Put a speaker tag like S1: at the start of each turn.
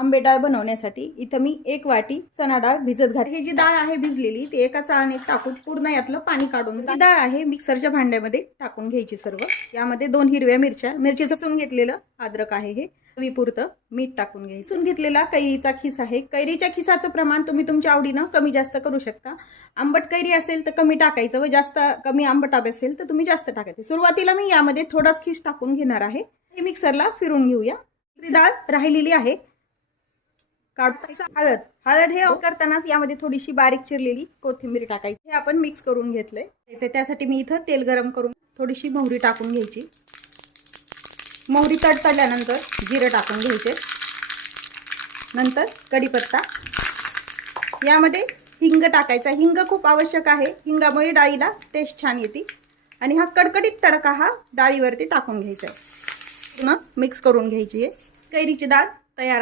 S1: आंबे डाळ बनवण्यासाठी इथं मी एक वाटी चणा डाळ भिजत घातली. ही जी डाळ आहे भिजलेली ती एका चाळणीत टाकून पूर्ण यातलं पाणी काढून ती डाळ आहे मिक्सरच्या भांड्यामध्ये टाकून घ्यायची सर्व. यामध्ये दोन हिरव्या मिरच्या मिरचीचं सून घेतलेलं अद्रक आहे हे. चवीपुरतं मीठ टाकून घ्यायचं. सून घेतलेला कैरीचा खिस आहे. कैरीच्या खिसाचं प्रमाण तुम्ही तुमच्या आवडीनं कमी जास्त करू शकता. आंबट कैरी असेल तर कमी टाकायचं व जास्त कमी आंबट असेल तर तुम्ही जास्त टाकायचं. सुरुवातीला मी यामध्ये थोडाच खिस टाकून घेणार आहे. हे मिक्सरला फिरून घेऊया. डाळ राहिलेली आहे. हळद. हळद हे करतानाच यामध्ये थोडीशी बारीक चिरलेली कोथिंबीर टाकायची. हे आपण मिक्स करून घेतलंय. त्यासाठी मी इथं तेल गरम करून थोडीशी मोहरी टाकून घ्यायची. मोहरी तडतडल्यानंतर जिरं टाकून घ्यायचे. नंतर कढीपत्ता. यामध्ये हिंग टाकायचा. हिंग खूप आवश्यक आहे. हिंगामुळे डाळीला टेस्ट छान येते. आणि हा कडकडीत तडका हा डाळीवरती टाकून घ्यायचा आहे पूर्ण मिक्स करून घ्यायची आहे. कैरीची डाळ तयार आहे.